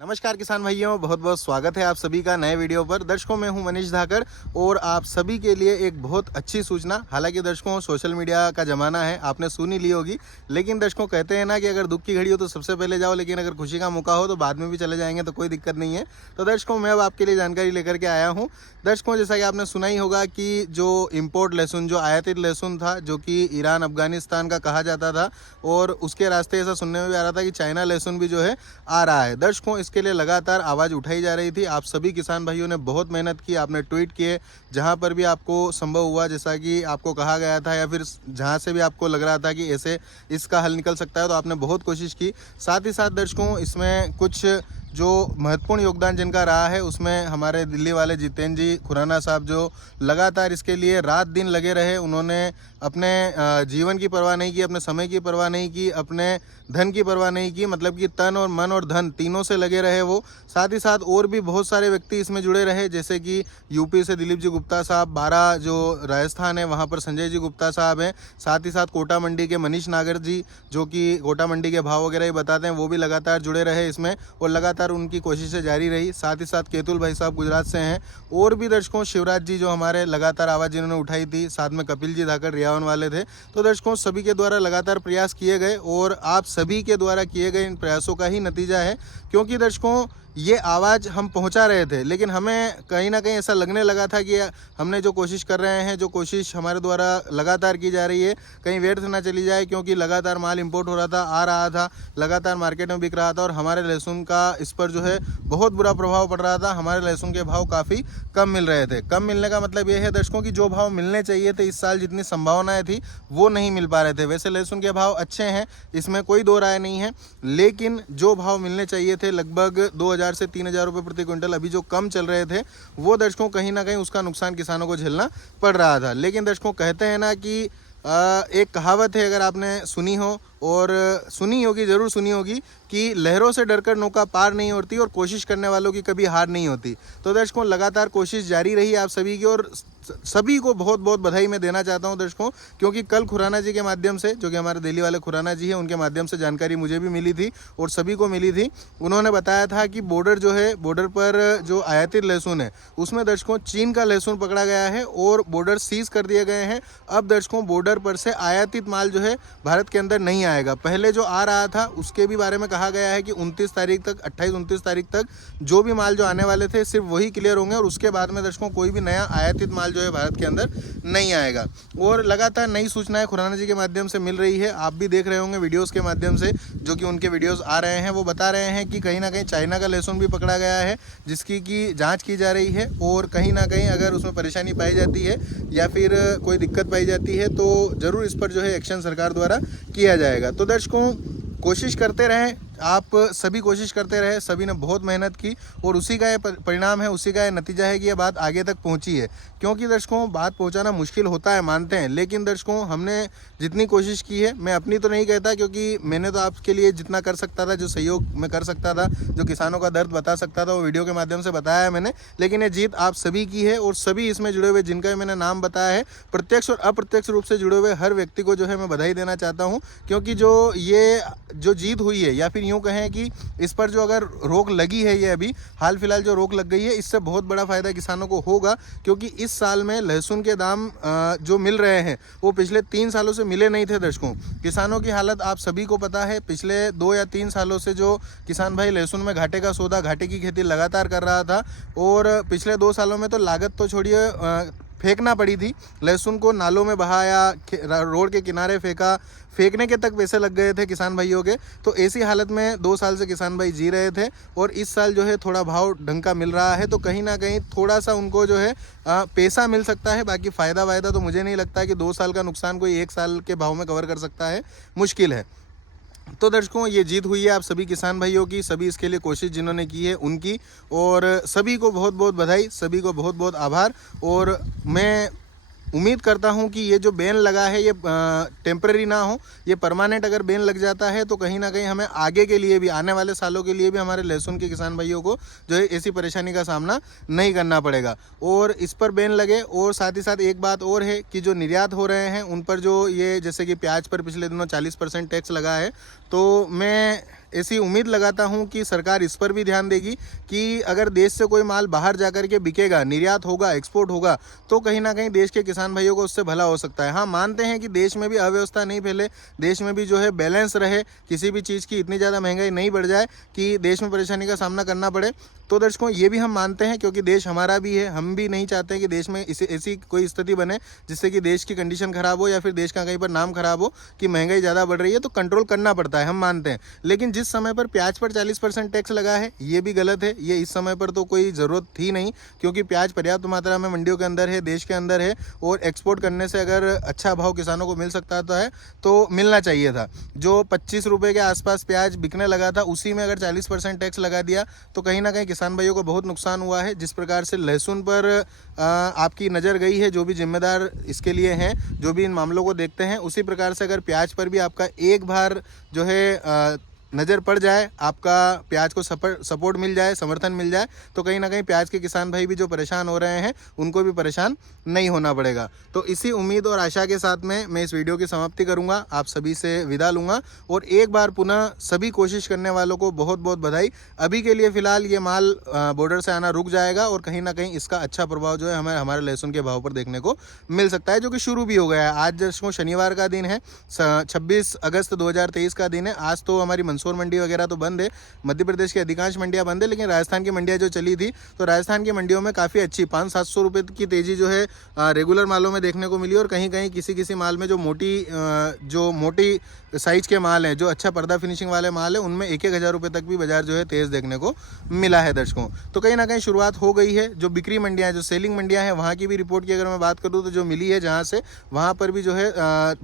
नमस्कार किसान भाइयों, बहुत बहुत स्वागत है आप सभी का नए वीडियो पर। दर्शकों, मैं हूं मनीष धाकर और आप सभी के लिए एक बहुत अच्छी सूचना। हालांकि दर्शकों, सोशल मीडिया का ज़माना है, आपने सुन ही ली होगी, लेकिन दर्शकों कहते हैं ना कि अगर दुख की घड़ी हो तो सबसे पहले जाओ, लेकिन अगर खुशी का मौका हो तो बाद में भी चले जाएंगे तो कोई दिक्कत नहीं है। तो दर्शकों, मैं अब आपके लिए जानकारी लेकर के आया हूँ। दर्शकों, जैसा कि आपने सुना ही होगा कि जो इम्पोर्ट लहसुन, जो आयातित लहसुन था, जो कि ईरान अफगानिस्तान का कहा जाता था, और उसके रास्ते ऐसा सुनने में भी आ रहा था कि चाइना लहसुन भी जो है आ रहा है। दर्शकों, इसके लिए लगातार आवाज़ उठाई जा रही थी। आप सभी किसान भाइयों ने बहुत मेहनत की, आपने ट्वीट किए, जहां पर भी आपको संभव हुआ, जैसा कि आपको कहा गया था, या फिर जहां से भी आपको लग रहा था कि ऐसे इसका हल निकल सकता है, तो आपने बहुत कोशिश की। साथ ही साथ दर्शकों, इसमें कुछ जो महत्वपूर्ण योगदान जिनका रहा है, उसमें हमारे दिल्ली वाले जितेंद्र जी खुराना साहब, जो लगातार इसके लिए रात दिन लगे रहे। उन्होंने अपने जीवन की परवाह नहीं की, अपने समय की परवाह नहीं की, अपने धन की परवाह नहीं की, मतलब कि तन और मन और धन तीनों से लगे रहे वो। साथ ही साथ और भी बहुत सारे व्यक्ति इसमें जुड़े रहे, जैसे कि यूपी से दिलीप जी गुप्ता साहब, बारा जो राजस्थान है वहाँ पर संजय जी गुप्ता साहब हैं। साथ ही साथ कोटा मंडी के मनीष नागर जी, जो कि कोटा मंडी के भाव वगैरह ही बताते हैं, वो भी लगातार जुड़े रहे इसमें और लगातार उनकी कोशिशें जारी रही। साथ ही साथ केतुल भाई साहब गुजरात से हैं, और भी दर्शकों शिवराज जी, जो हमारे लगातार आवाज़ जिन्होंने उठाई थी, साथ में कपिल जी धाकर रियावन वाले थे। तो दर्शकों, सभी के द्वारा लगातार प्रयास किए गए और आप सभी के द्वारा किए गए इन प्रयासों का ही नतीजा है। क्योंकि दर्शकों, ये आवाज़ हम पहुंचा रहे थे, लेकिन हमें कहीं ना कहीं ऐसा लगने लगा था कि हमने जो कोशिश कर रहे हैं, जो कोशिश हमारे द्वारा लगातार की जा रही है, कहीं व्यर्थ ना चली जाए। क्योंकि लगातार माल इंपोर्ट हो रहा था, आ रहा था, लगातार मार्केट में बिक रहा था, और हमारे लहसुन का इस पर जो है बहुत बुरा प्रभाव पड़ रहा था। हमारे लहसुन के भाव काफ़ी कम मिल रहे थे। कम मिलने का मतलब ये है दर्शकों कि जो भाव मिलने चाहिए थे, इस साल जितनी संभावनाएं थी, वो नहीं मिल पा रहे थे। वैसे लहसुन के भाव अच्छे हैं, इसमें कोई दो राय नहीं है, लेकिन जो भाव मिलने चाहिए थे, लगभग 2000 से 3000 रुपये प्रति क्विंटल, अभी जो कम चल रहे थे, वो दर्शकों कहीं ना कहीं उसका नुकसान किसानों को झेलना पड़ रहा था। लेकिन दर्शकों, कहते हैं ना कि एक कहावत है, अगर आपने सुनी हो, और सुनी होगी, ज़रूर सुनी होगी, कि लहरों से डरकर नौका पार नहीं होती और कोशिश करने वालों की कभी हार नहीं होती। तो दर्शकों, लगातार कोशिश जारी रही आप सभी की, और सभी को बहुत बहुत बधाई मैं देना चाहता हूं दर्शकों। क्योंकि कल खुराना जी के माध्यम से, जो कि हमारे दिल्ली वाले खुराना जी हैं, उनके माध्यम से जानकारी मुझे भी मिली थी और सभी को मिली थी। उन्होंने बताया था कि बॉर्डर जो है, बॉर्डर पर जो आयातित लहसुन है, उसमें दर्शकों चीन का लहसुन पकड़ा गया है और बॉर्डर सीज कर दिए गए हैं। अब दर्शकों, बॉर्डर पर से आयातित माल जो है भारत के अंदर नहीं आएगा। पहले जो आ रहा था उसके भी बारे में कहा गया है कि 29 तारीख तक, 28-29 तारीख तक जो भी माल जो आने वाले थे, सिर्फ वही क्लियर होंगे, और उसके बाद में दर्शकों कोई भी नया आयातित माल जो है भारत के अंदर नहीं आएगा। और लगातार नई सूचनाएं खुराना जी के माध्यम से मिल रही है, आप भी देख रहे होंगे वीडियोस के माध्यम से, जो कि उनके वीडियोस आ रहे हैं। वो बता रहे हैं कि कहीं ना कहीं चाइना का लहसुन भी पकड़ा गया है, जिसकी की जाँच की जा रही है, और कहीं ना कहीं अगर उसमें परेशानी पाई जाती है या फिर कोई दिक्कत पाई जाती है, तो ज़रूर इस पर जो है एक्शन सरकार द्वारा किया जाएगा। तो दर्शकों, कोशिश करते रहें, आप सभी कोशिश करते रहे, सभी ने बहुत मेहनत की, और उसी का ये परिणाम है, उसी का ये नतीजा है कि ये बात आगे तक पहुंची है। क्योंकि दर्शकों, बात पहुंचाना मुश्किल होता है, मानते हैं, लेकिन दर्शकों हमने जितनी कोशिश की है, मैं अपनी तो नहीं कहता, क्योंकि मैंने तो आपके लिए जितना कर सकता था, जो सहयोग मैं कर सकता था, जो किसानों का दर्द बता सकता था, वो वीडियो के माध्यम से बताया है मैंने। लेकिन ये जीत आप सभी की है, और सभी इसमें जुड़े हुए, जिनका मैंने नाम बताया है, प्रत्यक्ष और अप्रत्यक्ष रूप से जुड़े हुए हर व्यक्ति को जो है मैं बधाई देना चाहता हूँ। क्योंकि जो जीत हुई है, या फिर यूँ कहें कि इस पर जो अगर रोक लगी है, ये अभी हाल फिलहाल जो रोक लग गई है, इससे बहुत बड़ा फायदा किसानों को होगा। क्योंकि इस साल में लहसुन के दाम जो मिल रहे हैं, वो पिछले 3 सालों से मिले नहीं थे। दर्शकों, किसानों की हालत आप सभी को पता है। पिछले 2 या 3 सालों से जो किसान भाई लहसुन में घाटे का सौदा, घाटे की खेती लगातार कर रहा था, और पिछले 2 सालों में तो लागत तो छोड़िए, फेंकना पड़ी थी। लहसुन को नालों में बहाया, रोड के किनारे फेंका, फेंकने के तक पैसे लग गए थे किसान भाइयों के। तो ऐसी हालत में 2 साल से किसान भाई जी रहे थे, और इस साल जो है थोड़ा भाव ढंग का मिल रहा है, तो कहीं ना कहीं थोड़ा सा उनको जो है पैसा मिल सकता है। बाकी फ़ायदा वायदा तो मुझे नहीं लगता कि 2 साल का नुकसान कोई 1 साल के भाव में कवर कर सकता है, मुश्किल है। तो दर्शकों, ये जीत हुई है आप सभी किसान भाइयों की, सभी इसके लिए कोशिश जिन्होंने की है उनकी, और सभी को बहुत बहुत बधाई, सभी को बहुत बहुत आभार। और मैं उम्मीद करता हूं कि ये जो बैन लगा है, ये टेम्परेरी ना हो, ये परमानेंट अगर बैन लग जाता है, तो कहीं ना कहीं हमें आगे के लिए भी, आने वाले सालों के लिए भी, हमारे लहसुन के किसान भाइयों को जो है ऐसी परेशानी का सामना नहीं करना पड़ेगा। और इस पर बैन लगे, और साथ ही साथ एक बात और है कि जो निर्यात हो रहे हैं उन पर जो ये, जैसे कि प्याज पर पिछले दिनों 40% टैक्स लगा है, तो मैं ऐसी उम्मीद लगाता हूं कि सरकार इस पर भी ध्यान देगी कि अगर देश से कोई माल बाहर जाकर के बिकेगा, निर्यात होगा, एक्सपोर्ट होगा, तो कहीं ना कहीं देश के किसान भाइयों को उससे भला हो सकता है। हाँ, मानते हैं कि देश में भी अव्यवस्था नहीं फैले, देश में भी जो है बैलेंस रहे, किसी भी चीज़ की इतनी ज़्यादा महंगाई नहीं बढ़ जाए कि देश में परेशानी का सामना करना पड़े। तो दर्शकों, ये भी हम मानते हैं क्योंकि देश हमारा भी है, हम भी नहीं चाहते हैं कि देश में ऐसी कोई स्थिति बने जिससे कि देश की कंडीशन खराब हो या फिर देश का कहीं पर नाम खराब हो कि महंगाई ज़्यादा बढ़ रही है। तो कंट्रोल करना पड़ता है, हम मानते हैं। लेकिन जिस समय पर प्याज पर 40% टैक्स लगा है, ये भी गलत है। ये इस समय पर तो कोई ज़रूरत थी नहीं, क्योंकि प्याज पर्याप्त मात्रा में मंडियों के अंदर है, देश के अंदर है, और एक्सपोर्ट करने से अगर अच्छा भाव किसानों को मिल सकता है तो मिलना चाहिए था। जो 25 रुपये के आसपास प्याज बिकने लगा था, उसी में अगर 40% टैक्स लगा दिया तो कहीं ना कहीं किसान भाइयों को बहुत नुकसान हुआ है। जिस प्रकार से लहसुन पर आपकी नज़र गई है, जो भी जिम्मेदार इसके लिए हैं, जो भी इन मामलों को देखते हैं, उसी प्रकार से अगर प्याज पर भी आपका एक बार जो है नज़र पड़ जाए, आपका प्याज को सपोर्ट मिल जाए, समर्थन मिल जाए, तो कहीं ना कहीं प्याज के किसान भाई भी जो परेशान हो रहे हैं उनको भी परेशान नहीं होना पड़ेगा। तो इसी उम्मीद और आशा के साथ में मैं इस वीडियो की समाप्ति करूंगा, आप सभी से विदा लूँगा, और एक बार पुनः सभी कोशिश करने वालों को बहुत बहुत बधाई। अभी के लिए फ़िलहाल ये माल बॉर्डर से आना रुक जाएगा और कहीं ना कहीं इसका अच्छा प्रभाव जो है हमें हमारे लहसुन के भाव पर देखने को मिल सकता है, जो कि शुरू भी हो गया है। आज दर्शकों शनिवार का दिन है, 26 अगस्त 2023 का दिन है। आज तो हमारी मंदसौर मंडी वगैरह तो बंद है, मध्य प्रदेश की अधिकांश मंडियां बंद है, लेकिन राजस्थान की मंडियां जो चली थी, तो राजस्थान की मंडियों में काफ़ी अच्छी 500-700 रुपये की तेज़ी जो है रेगुलर मालों में देखने को मिली, और कहीं कहीं किसी माल में जो मोटी साइज के माल हैं, जो अच्छा पर्दा फिनिशिंग वाले माल है, उनमें 1-1 हज़ार रुपये तक भी बाजार जो है तेज़ देखने को मिला है दर्शकों। तो कहीं ना कहीं शुरुआत हो गई है। जो बिक्री मंडियाँ, जो सेलिंग मंडियाँ हैं, वहाँ की भी रिपोर्ट की अगर मैं बात करूँ तो जो मिली है जहाँ से, वहाँ पर भी जो है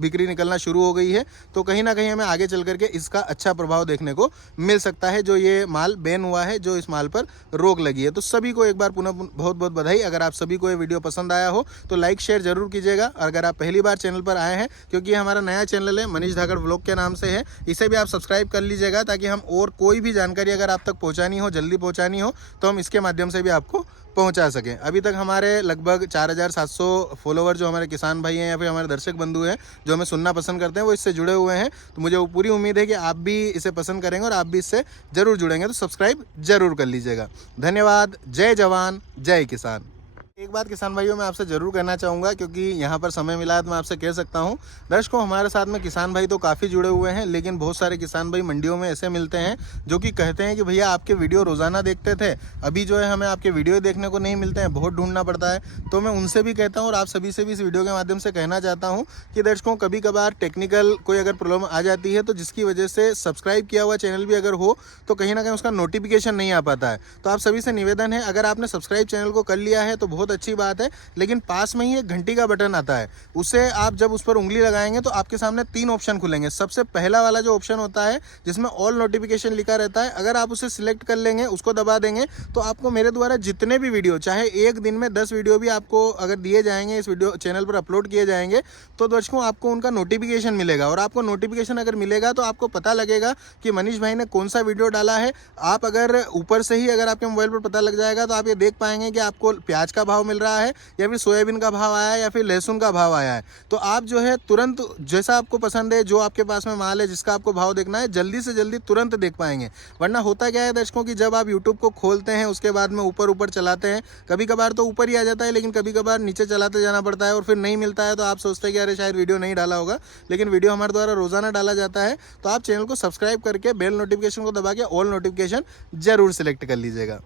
बिक्री निकलना शुरू हो गई है। तो कहीं ना कहीं हमें आगे चल करके इसका अच्छा प्रभाव देखने को मिल सकता है, जो ये माल बैन हुआ है, जो इस माल पर रोक लगी है। तो सभी को एक बार पुनः बहुत बहुत बधाई। अगर आप सभी को ये वीडियो पसंद आया हो तो लाइक शेयर जरूर कीजिएगा। अगर आप पहली बार चैनल पर आए हैं, क्योंकि ये हमारा नया चैनल है, मनीष धाकड़ व्लॉग के नाम से है, इसे भी आप सब्सक्राइब कर लीजिएगा, ताकि हम और कोई भी जानकारी अगर आप तक पहुंचानी हो, जल्दी पहुंचानी हो, तो हम इसके माध्यम से भी आपको पहुंचा सकें। अभी तक हमारे लगभग 4700 फॉलोवर जो हमारे किसान भाई हैं या फिर हमारे दर्शक बंधु हैं जो हमें सुनना पसंद करते हैं, वो इससे जुड़े हुए हैं। तो मुझे वो पूरी उम्मीद है कि आप भी इसे पसंद करेंगे और आप भी इससे ज़रूर जुड़ेंगे। तो सब्सक्राइब जरूर कर लीजिएगा। धन्यवाद। जय जवान जय किसान। एक बात किसान भाइयों मैं आपसे ज़रूर कहना चाहूँगा, क्योंकि यहाँ पर समय मिला है तो मैं आपसे कह सकता हूँ। दर्शकों, हमारे साथ में किसान भाई तो काफ़ी जुड़े हुए हैं, लेकिन बहुत सारे किसान भाई मंडियों में ऐसे मिलते हैं जो कि कहते हैं कि भैया आपके वीडियो रोज़ाना देखते थे, अभी जो है हमें आपके वीडियो देखने को नहीं मिलते हैं, बहुत ढूंढना पड़ता है। तो मैं उनसे भी कहता हूँ और आप सभी से भी इस वीडियो के माध्यम से कहना चाहता हूँ कि दर्शकों, कभी कभार टेक्निकल कोई अगर प्रॉब्लम आ जाती है, तो जिसकी वजह से सब्सक्राइब किया हुआ चैनल भी अगर हो तो कहीं ना कहीं उसका नोटिफिकेशन नहीं आ पाता है। तो आप सभी से निवेदन है, अगर आपने सब्सक्राइब चैनल को कर लिया है तो बहुत अच्छी बात है, लेकिन पास में ही एक घंटी का बटन आता है, उसे आप जब उस पर उंगली लगाएंगे तो आपके सामने 3 ऑप्शन खुलेंगे। सबसे पहला वाला जो ऑप्शन होता है जिसमें ऑल नोटिफिकेशन लिखा रहता है, अगर आप उसे सिलेक्ट कर लेंगे, उसको दबा देंगे, तो आपको मेरे द्वारा जितने भी वीडियो, चाहे एक दिन में 10 वीडियो भी आपको अगर दिए जाएंगे, इस वीडियो चैनल पर अपलोड किए जाएंगे, तो दर्शकों आपको उनका नोटिफिकेशन मिलेगा। और आपको नोटिफिकेशन अगर मिलेगा तो आपको पता लगेगा कि मनीष भाई ने कौन सा वीडियो डाला है। आप अगर ऊपर से ही अगर आपके मोबाइल पर पता लग जाएगा तो आप ये देख पाएंगे कि आपको प्याज का भाव मिल रहा है या फिर सोयाबीन का भाव आया है या फिर लहसुन का भाव आया है। तो आप जो है तुरंत, जैसा आपको पसंद है, जो आपके पास में माल है, जिसका आपको भाव देखना है, जल्दी से जल्दी तुरंत देख पाएंगे। वरना होता क्या है दर्शकों कि जब आप यूट्यूब को खोलते हैं, उसके बाद में ऊपर चलाते हैं, कभी कभार तो ऊपर ही आ जाता है, लेकिन कभी कभार नीचे चलाते जाना पड़ता है और फिर नहीं मिलता है। तो आप सोचते हैं कि अरे शायद वीडियो नहीं डाला होगा, लेकिन वीडियो हमारे द्वारा रोजाना डाला जाता है। तो आप चैनल को सब्सक्राइब करके बेल नोटिफिकेशन को दबा के ऑल नोटिफिकेशन जरूर सिलेक्ट कर लीजिएगा।